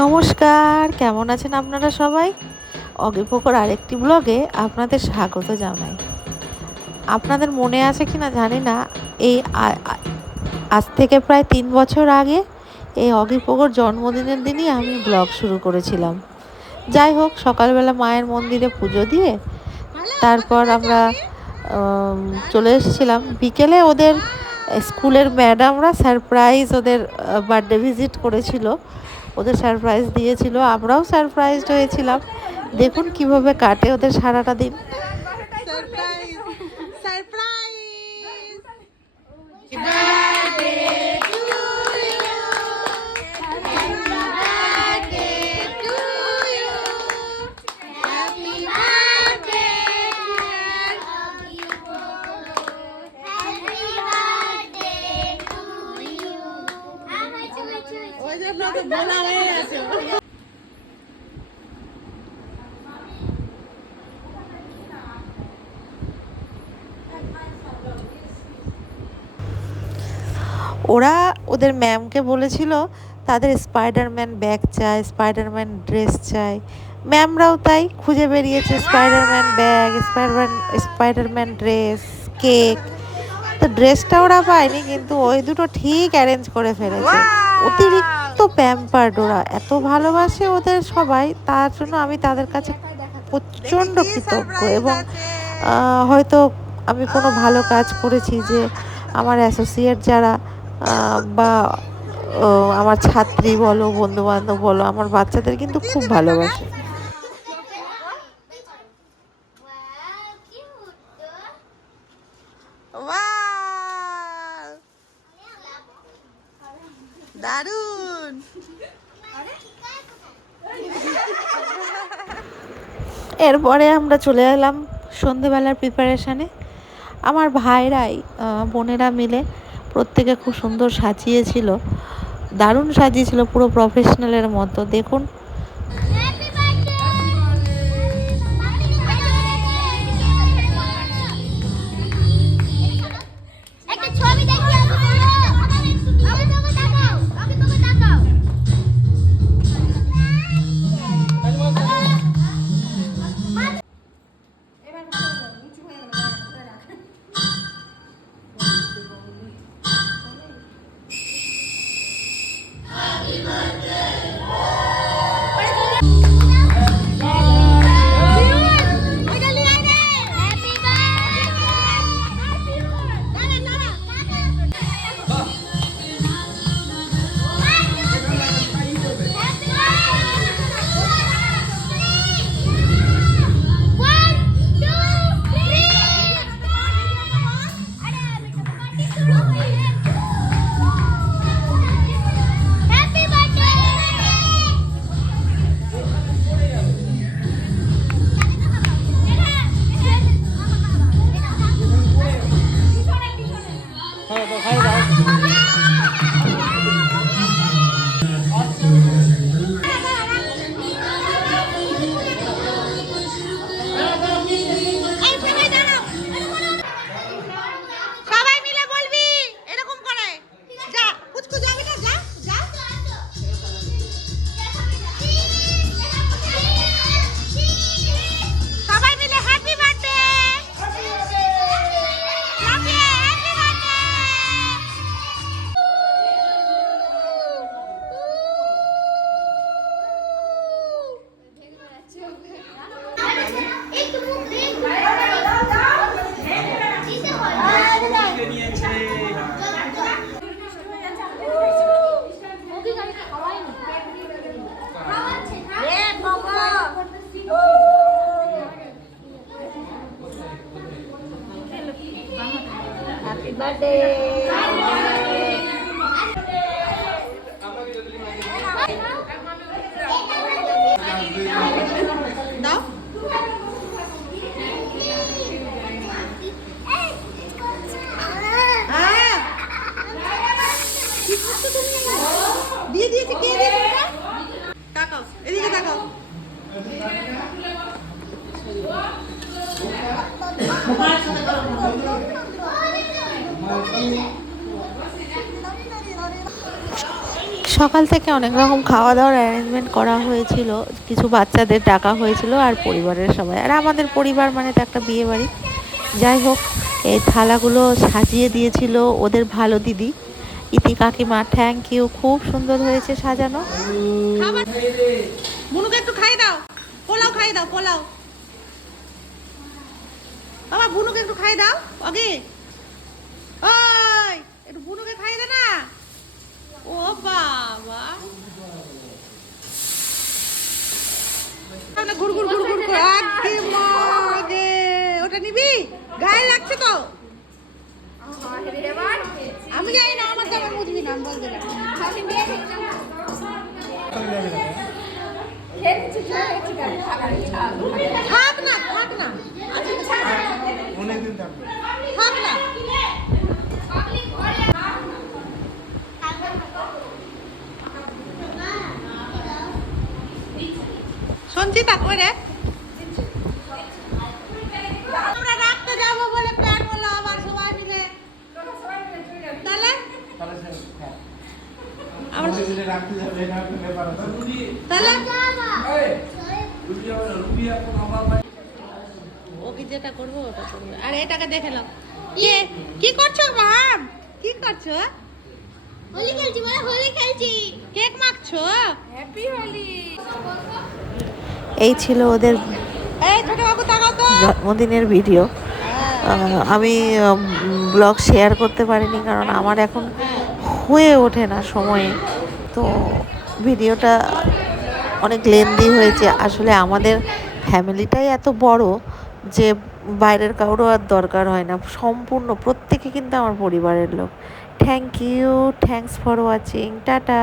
নমস্কার, কেমন আছেন আপনারা সবাই? অগিপোকর আরেকটি ব্লগে আপনাদের স্বাগত জানাই। আপনাদের মনে আছে কিনা জানি না, এই আজ থেকে প্রায় ৩ বছর আগে এই অগিপোকর জন্মদিনের দিনই আমি ব্লগ শুরু করেছিলাম। যাই হোক, সকালবেলা মায়ের মন্দিরে পুজো দিয়ে তারপর আমরা চলে এসেছিলাম। বিকেলে ওদের স্কুলের ম্যাডামরা সারপ্রাইজ ওদের বার্থডে ভিজিট করেছিল, ওদের সারপ্রাইজ দিয়েছিল, আমরাও সারপ্রাইজড হয়েছিলাম। দেখুন কিভাবে কাটে ওদের সারাটা দিন। ওরা ওদের ম্যামকে বলেছিল তাদের স্পাইডারম্যান ব্যাগ চাই, স্পাইডারম্যান ড্রেস চাই। ম্যামরাও তাই খুঁজে বেরিয়েছে Spiderman bag, Spiderman dress, cake. তো ড্রেসটা ওরা পায়নি, কিন্তু ওই দুটো ঠিক অ্যারেঞ্জ করে ফেলেছে। অতিরিক্ত প্যাম্পার্ড ওরা, এত ভালোবাসে ওদের সবাই, তার জন্য আমি তাদের কাছে প্রচণ্ড কৃতজ্ঞ। এবং হয়তো আমি কোনো ভালো কাজ করেছি যে আমার অ্যাসোসিয়েট যারা বা আমার ছাত্রী বলো, বন্ধুবান্ধব বলো, আমার বাচ্চাদের কিন্তু খুব ভালোবাসে। দারুণ। এরপরে আমরা চলে এলাম সন্ধেবেলার প্রিপারেশানে। আমার ভাইরাই বোনেরা মিলে প্রত্যেকে খুব সুন্দর সাজিয়েছিল, দারুণ সাজিয়েছিল, পুরো প্রফেশনালের মতো। দেখুন দিয়ে দিয়েছে। কে দিয়েছে? তাকাও, এদিকে তাকাও। সকাল থেকে অনেক রকম খাওয়া দাওয়ার অ্যারেঞ্জমেন্ট করা হয়েছিল, কিছু বাচ্চাদের ডাকা হয়েছিল আর পরিবারের সবাই, আর আমাদের পরিবার মানে তো একটা বিয়ে বাড়ি। যাই হোক, এই থালাগুলো সাজিয়ে দিয়েছিল ওদের ভালো দিদি ইতি কাকিমা, থ্যাংক ইউ, খুব সুন্দর হয়েছে সাজানো। বুনুকে একটু খাইয়ে দাও, পোলাও খাইয়ে দাও, পোলাও বাবা, বুনুকে একটু খাইয়ে দাও। আগে ওই একটু বুনুকে খাইয়ে দে না। ও বাবা, ঘুর ঘুর ঘুর ঘুর করে আগে মাগে, ওটা নিবি, গায়ে লাগছে তো। আমি জানি না, আমার জামা বুঝবি না, আমি বলতে পারি। থাক না, থাক না, থাক না। সঞ্চিতা কই রে? আমরা রাখতে যাবো বলে প্ল্যান হলো আবার সবাই মিলে, তাহলে আমরা রাখতে যাবে না, তাহলে ওকে যেটা করবো ওটা করবে। আর এটাকে দেখে নাও, কি করছো মাম, কি করছো? হোলি খেলছি, বলে হোলি খেলছি। কেক মাখছো? হ্যাপি হোলি। এই ছিল ওদের জন্মদিনের ভিডিও। আমি ব্লগ শেয়ার করতে পারিনি কারণ আমার এখন হয়ে ওঠে না সময়ে, তো ভিডিওটা অনেক লেন্দি হয়েছে। আসলে আমাদের ফ্যামিলিটাই এত বড় যে বাইরের কারো আর দরকার হয় না, সম্পূর্ণ প্রত্যেকে কিন্তু আমার পরিবারের লোক। Thank you, thanks for watching, tata.